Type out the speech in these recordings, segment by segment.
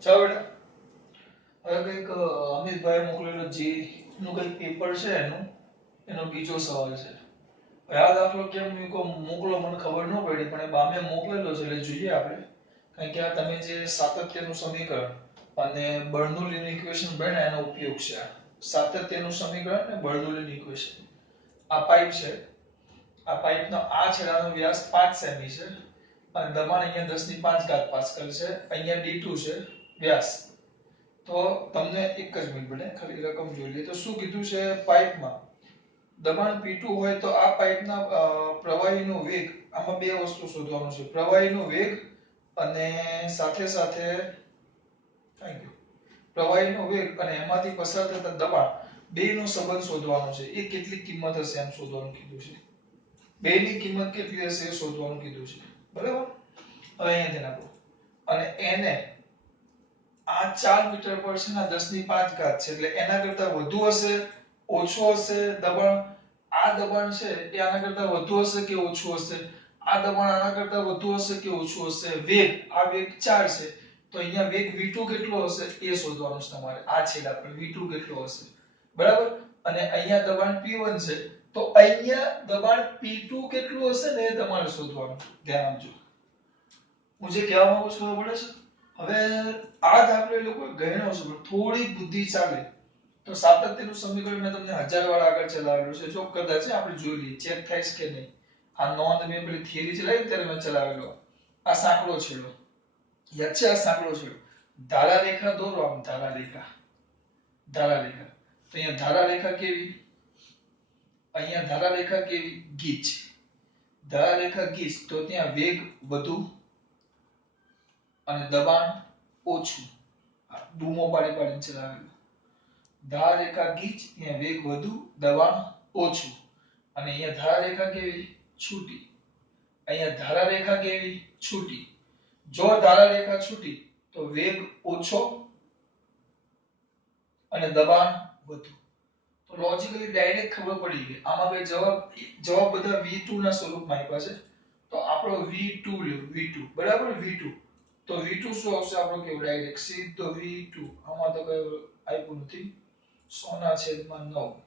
ચાલો બેટા, હવે કંઈક અમિતભાઈ મોકલેલો જે નું કંઈક પેપર છે એનો બીજો સવાલ છે. હવે આ દાખલો કેમ મોકલો મને ખબર ન પડી, પણ એ બામે મોકલેલો છે એટલે જોઈએ આપણે. કારણ કે આ તમે જે સાતત્યનું સમીકરણ અને બર્નોલીનું ઇક્વેશન ભણ્યા એનો ઉપયોગ છે. આ સાતત્યનું સમીકરણ અને બર્નોલીનું ઇક્વેશન. આ પાઇપ છે. આ પાઇપનો આ છેડાનો વ્યાસ 5 સેમી છે અને દબાણ અહીંયા 10 ની 5 ઘાત પાસ્કલ છે. અહીંયા d2 છે વ્યાસ. તો તમને એક જ મિનિટ બને ખાલી રકમ જોઈ લઈએ. તો શું કીધું છે? પાઇપમાં દબાણ P2 હોય તો આ પાઇપના પ્રવાહીનો વેગ, આમાં બે વસ્તુ શોધવાનું છે. પ્રવાહીનો વેગ અને સાથે સાથે થેન્ક યુ પ્રવાહીનો વેગ અને એમાંથી પસાર થતા દબાણ બેયનો સંબંધ શોધવાનો છે. એ કેટલી કિંમત હશે એમ શોધવાનું કીધું છે. બેયની કિંમત કેટલી હશે એ શોધવાનું કીધું છે. બરાબર? હવે અહીંયા ધ્યાન આપો. અને એને આ 4 મીટર પર છે ને 10 ની 5 ઘાત છે એટલે એના કરતા વધુ હશે, ઓછો હશે દબાણ. આ દબાણ છે એ આના કરતા વધુ હશે કે ઓછું હશે? આ દબાણ આના કરતા વધુ હશે કે ઓછું હશે? વેગ, આ વેગ 4 છે તો અહીંયા વેગ v2 કેટલો હશે એ શોધવાનું છે તમારે. આ છેડા પર v2 કેટલો હશે, બરાબર? અને અહીંયા દબાણ p1 છે તો અહીંયા દબાણ p2 કેટલું હશે ને એ તમારે શોધવાનું. ધ્યાન આપજો. હું જે કહેવા માંગુ છું ખબર પડે છે? હવે આ દાખલો એ લોકો ગણ્યો છે પણ થોડી બુદ્ધિ ચાલે તો સાતત્યનું સમીકરણ મેં તમને 1000 વાર આગળ ચલાવેલું છે. જો કદાચ આપણે જોઈ લઈએ ચેક થાય છે કે નહીં. આ નોંધ મેં પેલી થિયરી ચલાવી ત્યારે મેં ચલાવેલો. આ સાંકડો છેડો યાદ છે? આ સાંકડો છેડો ધારા રેખા દોરો. આમ ધારા રેખા, ધારા રેખા. તો અહીંયા ધારા રેખા કેવી? અહીંયા ધારા રેખા કેવી? ગીચ. ધારા રેખા ગીચ તો ત્યાં વેગ વધુ અને દબાણ ઓછું. બૂમો પાડી પાડીને ચલાવેલું. ધારા રેખા ગીચ, ત્યાં વેગ વધુ દબાણ ઓછું. અને અહીંયા ધારા રેખા કેવી? છૂટી. અહીંયા ધારા રેખા કેવી? છૂટી. જો ધારા રેખા છૂટી તો વેગ ઓછો અને દબાણ વધુ. તો લોજિકલી ડાયરેક્ટ ખબર પડી ગઈ. આમાં કઈ જવાબ બધા v2 ના સ્વરૂપમાં આપ્યા છે. તો આપણો v2 લ્યો, v2 બરાબર. v2 તો v2 શું આવશે આપણો? કેવું ડાયરેક્ટ સીધો v2. આમાં તો કઈ આપ્યું નથી. 100 ના છેદમાં 9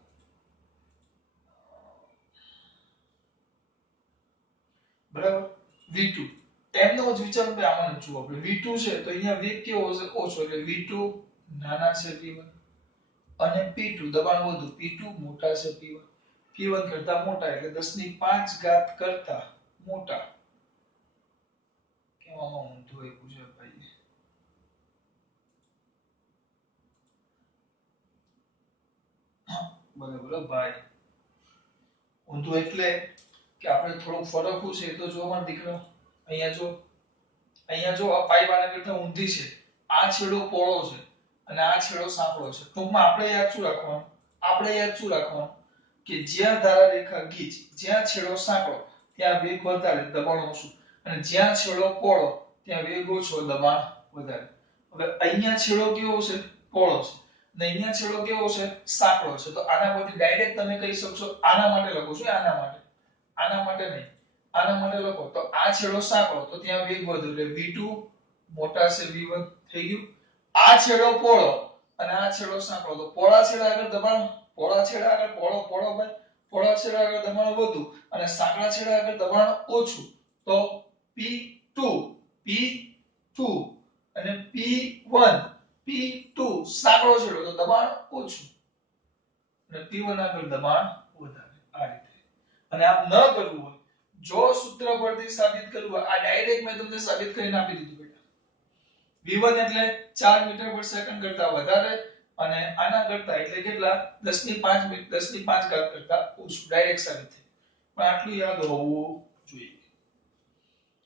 બરાબર. v2 એમનો જ વિચાર કે આમાં જુઓ આપણે v2 છે તો અહીંયા વેગ કેવો હશે? ઓછો. એટલે v2 નાના છે v1 અને p2 દબાણ વધુ. p2 મોટા છે p1. p1 કરતા મોટા એટલે 10 ની 5 ઘાત કરતા મોટા. કેવામાં ઊંધું આપ્યું છે ભાઈ? બરાબર ભાઈ. ઊંધું એટલે કે આપણે થોડુંક ફરકવું છે એ તો જો મારા દીકરા. અહીંયા જો, અહીંયા જો આ પાઇપ આના કરતા ઊંધી છે. આ છેડો પહોળો છે અને આ છેડો સાંકડો છે. ટૂંકમાં આપણે યાદ શું રાખવાનું? આપણે યાદ શું રાખવાનું કે જ્યાં ધારા રેખા ગીચ, જ્યાં છેડો સાંકડો ત્યાં વેગ વધારે દબાણ ઓછું, અને જ્યાં છેડો પહોળો ત્યાં વેગ ઓછો દબાણ વધારે. હવે અહીંયા છેડો કેવો છે? પહોળો છે. અને અહીંયા છેડો કેવો છે? સાંકડો છે. તો આના પરથી ડાયરેક્ટ તમે કહી શકશો, આના માટે લખો છો, આના માટે, આના માટે નહીં, આના માટે લખો તો આ છેડો સાંકડો તો ત્યાં વેગ વધુ એટલે v2 મોટા છે v1 થઈ ગયું. આ છેડો પહોળો અને આ છેડો સાંકડો તો પહોળા છેડા આગળ દબાણ, પહોળા છેડા આગળ પહોળો પહોળો ભાઈ, પહોળા છેડા આગળ દબાણ વધુ અને સાંકડા છેડા આગળ દબાણ ઓછું. તો p2 p2 અને p1 p2 સાંકડો છેડો તો દબાણ ઓછું અને p1 આગળ દબાણ વધારે. આ રીતે. અને આમ ન કરવું હોય, જો સૂત્ર પરથી સાબિત કરવું હોય, આ ડાયરેક્ટ મેં તમને સાબિત કરીને આપી દીધું બેટા. v1 એટલે 4 મીટર પર સેકન્ડ કરતા વધારે અને આના કરતા એટલે કેટલા? 10 ની 5 10 ની 5 ઘાત કરતા ઓછું. ડાયરેક્ટ સાબિત થઈ. પણ આટલું યાદ હોવું જોઈએ.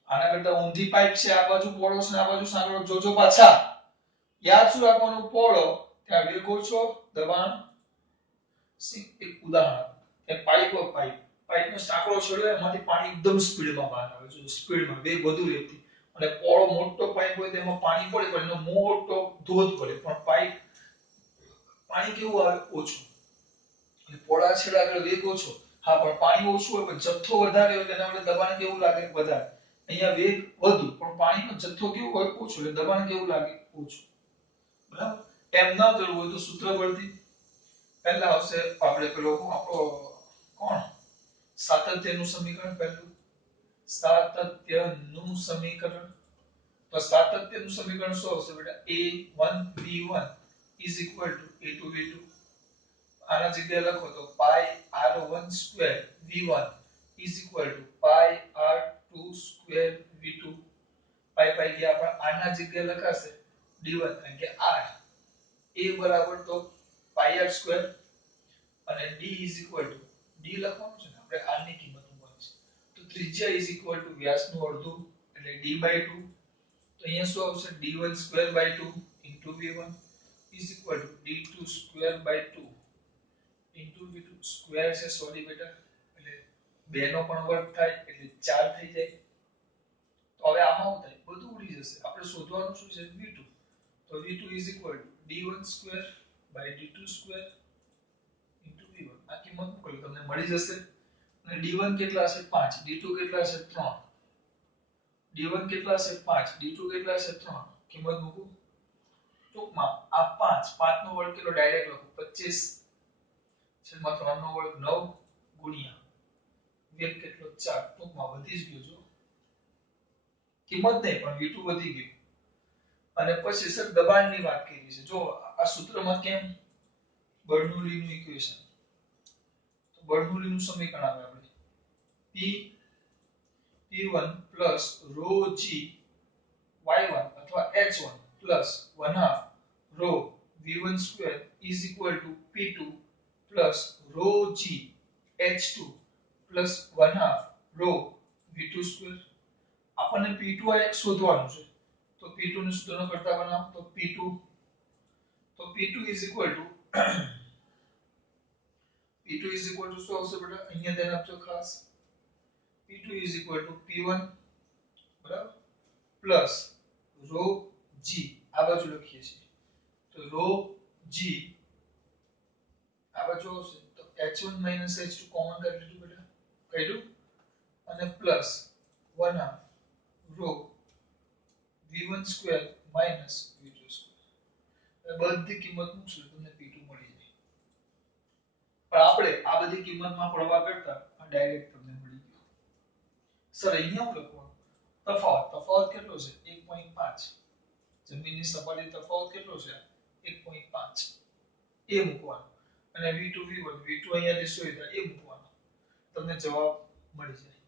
આના કરતા ઊંધી પાઇપ છે, આ બાજુ પહોળો છે, આ બાજુ સાંકડો. જોજો પાછા યાદ શું રાખવાનું? પહોળો ત્યાં વેગ ઓછો દબાણ. એક ઉદાહરણ, એક પાઇપનો સાંકડો છેડો એમાંથી પાણી એકદમ સ્પીડમાં બહાર આવે છે. સ્પીડમાં વેગ વધુ રહેતી અને પહોળો મોટો પાઇપ હોય તેમાં પાણી પડે પણ એનો મોટો ધોધ પડે પણ પાઇપ પાણી કેવું આવે? ઓછું. એટલે પહોળા છેડા આગળ વેગ ઓછો. હા પણ પાણી ઓછું હોય પણ જથ્થો વધારે હોય તેના માટે દબાણ કેવું લાગે? વધારે. અહીંયા વેગ વધુ પણ પાણીનો જથ્થો કેવો હોય? ઓછો. એટલે દબાણ કેવું લાગે? ઓછું. બરાબર. એમ ન કરવું હોય તો સૂત્ર પરથી પહેલા આવશે આપણે પેલો આપણો કોણ સાતત્યનું સમીકરણ પહેલું સાતત્યનું સમીકરણ તો સાતત્યનું સમીકરણ શું આવશે બેટા a1v1 is equal to a2v2 આના જગ્યાએ લખો તો pi r1 square v1 is equal to pi r2 square v2 pi pi ગયા પણ આના જગ્યાએ લખાશે d1 કારણ કે r a બરાબર તો pi r square અને d is equal to d લખવાનું છે ને આપણે r ની કિંમત મૂકવાની છે તો ત્રિજ્યા is equal to વ્યાસનું અડધું એટલે d/2 તો અહીંયા શું આવશે d1 square by 2 into v1 is equal to d2 square by 2 into v2 square છે સોરી બેટા એટલે 2 નો પણ વર્ગ થાય એટલે 4 થઈ જાય તો હવે આમાં શું થાય બધું ઉડી જશે આપણે શોધવાનું શું છે v2 તો v2 is equal to d1 square by d2 square into v1 આ કિંમત મૂકો તમને મળી જશે અને d1 કેટલા છે 5 d2 કેટલા છે 3 d1 કેટલા છે 5 d2 કેટલા છે 3 કિંમત મૂકો ટૂંકમાં આ 5 5 નો વર્ગ કેટલો ડાયરેક્ટ લખો 25 છેદમાં 3 નો વર્ગ 9 ગુણ્યા વેગ કેટલો 4 ટૂંકમાં વધી જ ગયો જો કિંમત નહીં પણ v2 વધી ગયું અને પછી સર દબાણની વાત કરી છે જો આ સૂત્રમાં કેમ બર્નોલીનું ઇક્વેશન તો બર્નોલીનું સમીકરણ આવે આપણે p p1 rho g y1 અથવા h1 1 half rho v1 square is equal to p2 rho g h2 1 half rho v2 square આપણને p2 આ એક શોધવાનું છે તો p2 ને સૂત્રનો કરતા બનાવો તો p2 is equal to p2 is equal to શું આવશે બેટા અહીંયા ધ્યાન આપજો ખાસ p2 is equal to p1 બરાબર પ્લસ rho g આ બાજુ લખીએ છીએ તો rho g આ બાજુ આવશે તો h1 h2 કોમન કરી લીધું બેટા કાઢ્યું અને plus 1 half rho v1 square minus v2 square બધી કિંમત મૂકશો તમને p2 મળી જાય પણ આપણે આ બધી કિંમતમાં પડવા કરતા આ ડાયરેક્ટ તમને મળી ગયો સર અહીંયા હું લખવાનું તફાવત કેટલો છે 1.5 જમીનની સપાટી તફાવત કેટલો છે 1.5 એ મૂકવાનો અને v2 v1 v2 અહીંયાથી શોધ્યા એ મૂકવાનો તમને જવાબ મળી જાય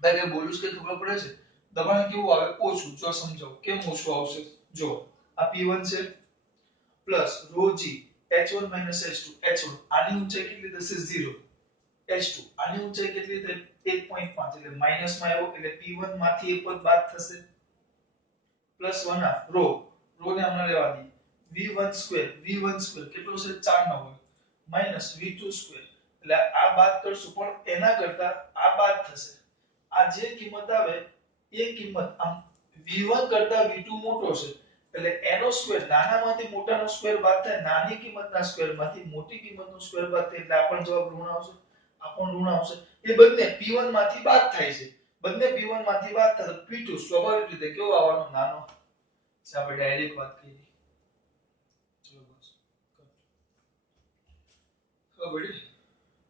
દાખલા બોલું કે ખબર પડે છે દબાણ કેવું આવે ઓછું જો સમજાવો કેમ ઓછું આવશે જો આ p1 છે plus rho g h1 h2 h1 આની ઊંચાઈ કેટલી થશે 0 h2 આની ઊંચાઈ કેટલી થાય 1.5 એટલે માઈનસ માં આવ્યો એટલે p1 માંથી એક પદ બાદ થશે પ્લસ 1 half rho ને હમણાં લેવા દઈએ v1 square કેટલો છે 4 નો વર્ગ માઈનસ v2 square એટલે આ બાદ કરશું પણ એના કરતા આ બાદ થશે આ જે કિંમત આવે એ કિંમત આમ v1 કરતા v2 મોટો છે એટલે એનો સ્ક્વેર નાનામાંથી મોટાનો સ્ક્વેર બાદ થાય નાની કિંમતના સ્ક્વેરમાંથી મોટી કિંમતનો સ્ક્વેર બાદ થાય એટલે આપણો જવાબ ઋણ આવશે એ બંને p1 માંથી બાદ થાય છે બંને p1 માંથી બાદ થાય તો p2 સ્વાભાવિક રીતે કેવો આવવાનો નાનો છે આપણે ડાયરેક્ટ વાત કરી ચલો બસ ખબર પડી